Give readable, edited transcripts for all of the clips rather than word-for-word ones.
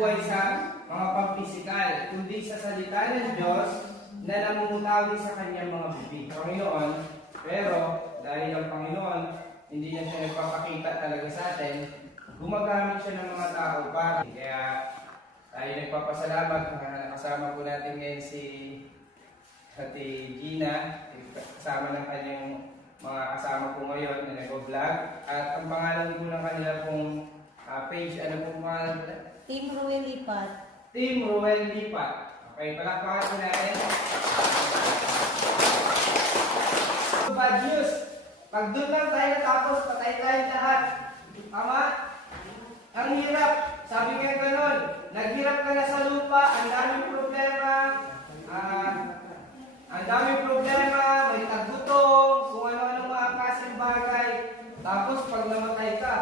nabubuhay sa mga pampisikal, kundi sa salita ng Diyos na namumutawi sa kanyang mga bibig. Panginoon, pero dahil ang Panginoon, hindi niya siya nagpapakita talaga sa atin, gumagamit siya ng mga tao para. Kaya tayo nagpapasalamat na nakasama po natin ngayon si Ate Gina, kasama ng kanyang mga kasama po ngayon na nag-vlog. At ang pangalan po ng kanila pong page, ano po pangalan? Team Ruel Lipat. Team Ruel Lipat. Okay, palakpakan po natin. Bad news. Pag doon lang tayo tapos, patay tayo lahat. Tama? Ang hirap. Sabi nga gano'n, naghirap ka na sa lupa, ang daming problema, may tagutong, kung ano-ano mga kasing bagay. Tapos pag namatay ka,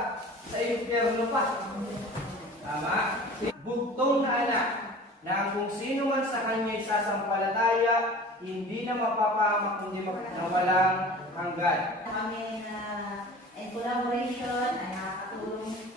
sa impyerno pa. Tama? Bugtong na anak, na kung sino man sa kanya'y sasampalataya, hindi na mapapahamak, kundi mawalang hanggan. Kami na in collaboration ay nakakatulong